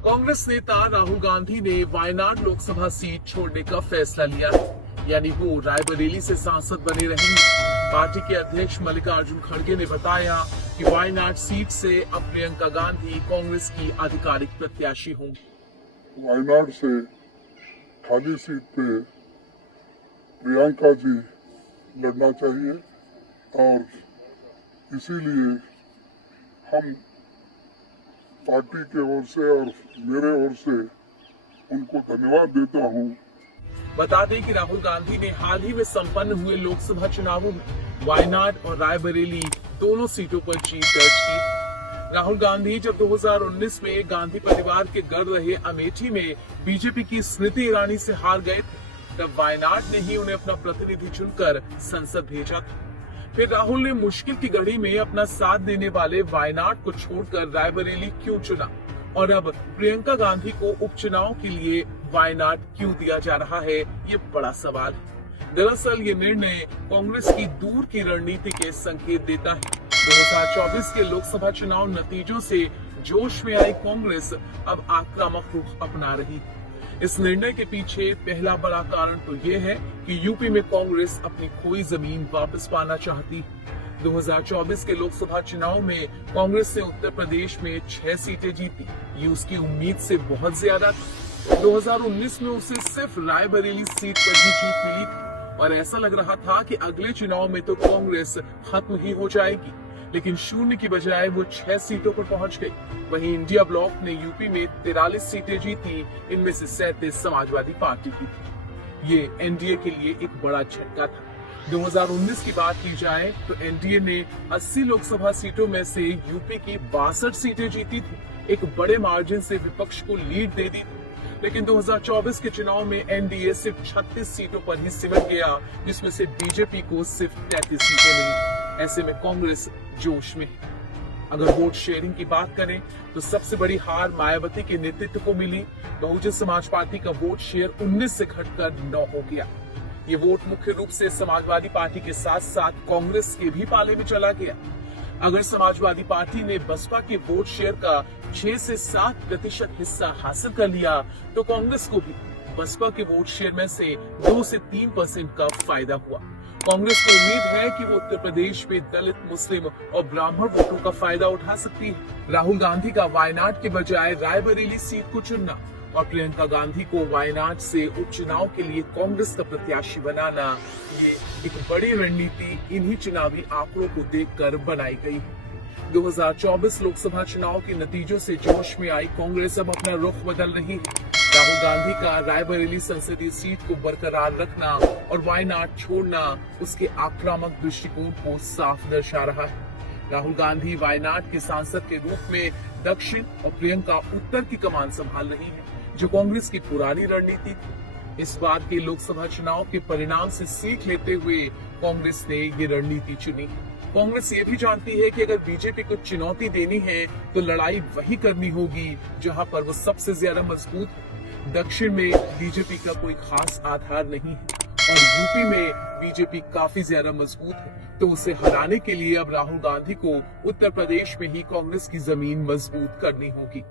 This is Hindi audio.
कांग्रेस नेता राहुल गांधी ने वायनाड लोकसभा सीट छोड़ने का फैसला लिया है, यानी वो रायबरेली से सांसद बने रहेंगे। पार्टी के अध्यक्ष मल्लिकार्जुन खड़गे ने बताया कि वायनाड सीट से अब प्रियंका गांधी कांग्रेस की आधिकारिक प्रत्याशी होंगी। वायनाड से खाली सीट पे प्रियंका जी लड़ना चाहिए और इसीलिए हम पार्टी के ओर से और मेरे ओर से उनको धन्यवाद देता हूं। बता दें कि राहुल गांधी ने हाल ही में संपन्न हुए लोकसभा चुनावों में वायनाड और रायबरेली दोनों सीटों पर जीत दर्ज की। राहुल गांधी जब 2019 में गांधी परिवार के गढ़ रहे अमेठी में बीजेपी की स्मृति ईरानी से हार गए थे, तब वायनाड ने ही उन्हें अपना प्रतिनिधि चुनकर संसद भेजा था। फिर राहुल ने मुश्किल की घड़ी में अपना साथ देने वाले वायनाड को छोड़कर रायबरेली क्यों चुना और अब प्रियंका गांधी को उपचुनाव के लिए वायनाड क्यों दिया जा रहा है, ये बड़ा सवाल है। दरअसल ये निर्णय कांग्रेस की दूर की रणनीति के संकेत देता है। 2024 के लोकसभा चुनाव नतीजों से जोश में आई कांग्रेस अब आक्रामक रुख अपना रही है। इस निर्णय के पीछे पहला बड़ा कारण तो ये है कि यूपी में कांग्रेस अपनी खोई जमीन वापस पाना चाहती है। 2024 के लोकसभा चुनाव में कांग्रेस ने उत्तर प्रदेश में 6 सीटें जीती। ये उसकी उम्मीद से बहुत ज्यादा था। 2019 में उसे सिर्फ रायबरेली सीट पर ही जीत मिली थी और ऐसा लग रहा था कि अगले चुनाव में तो कांग्रेस खत्म ही हो जाएगी, लेकिन शून्य की बजाय वो 6 सीटों पर पहुंच गई। वहीं इंडिया ब्लॉक ने यूपी में 43 सीटें जीती, इनमें से 37 समाजवादी पार्टी की थी। ये एनडीए के लिए एक बड़ा झटका था। 2019 की बात की जाए तो एनडीए ने 80 लोकसभा सीटों में से यूपी की 62 सीटें जीती थी, एक बड़े मार्जिन से विपक्ष को लीड दे दी थी। लेकिन 2024 के चुनाव में एनडीए सिर्फ 36 सीटों पर ही सिमट गया, जिसमें से बीजेपी को सिर्फ 33 सीटें मिली। ऐसे में कांग्रेस जोश में है। अगर वोट शेयरिंग की बात करें तो सबसे बड़ी हार मायावती के नेतृत्व को मिली। बहुजन समाज पार्टी का वोट शेयर 19 से घटकर 9 हो गया। ये वोट मुख्य रूप से समाजवादी पार्टी के साथ साथ कांग्रेस के भी पाले में चला गया। अगर समाजवादी पार्टी ने बसपा के वोट शेयर का 6 से 7% हिस्सा हासिल कर लिया तो कांग्रेस को भी बसपा के वोट शेयर में से 2 से 3% का फायदा हुआ। कांग्रेस को उम्मीद है कि वो उत्तर प्रदेश में दलित, मुस्लिम और ब्राह्मण वोटों का फायदा उठा सकती है। राहुल गांधी का वायनाड के बजाय रायबरेली सीट को चुनना और प्रियंका गांधी को वायनाड से उपचुनाव के लिए कांग्रेस का प्रत्याशी बनाना, ये एक बड़ी रणनीति इन्हीं चुनावी आंकड़ों को देखकर बनाई गई है। 2024 लोकसभा चुनाव के नतीजों से जोश में आई कांग्रेस अब अपना रुख बदल रही है। राहुल गांधी का रायबरेली संसदीय सीट को बरकरार रखना और वायनाड छोड़ना उसके आक्रामक दृष्टिकोण को साफ दर्शा रहा है। राहुल गांधी वायनाड के सांसद के रूप में दक्षिण और प्रियंका उत्तर की कमान संभाल रही है, जो कांग्रेस की पुरानी रणनीति थी। इस बार के लोकसभा चुनाव के परिणाम से सीख लेते हुए कांग्रेस ने ये रणनीति चुनी। कांग्रेस ये भी जानती है कि अगर बीजेपी को चुनौती देनी है तो लड़ाई वही करनी होगी जहां पर वो सबसे ज्यादा मजबूत है। दक्षिण में बीजेपी का कोई खास आधार नहीं है और यूपी में बीजेपी काफी ज्यादा मजबूत है, तो उसे हराने के लिए अब राहुल गांधी को उत्तर प्रदेश में ही कांग्रेस की जमीन मजबूत करनी होगी।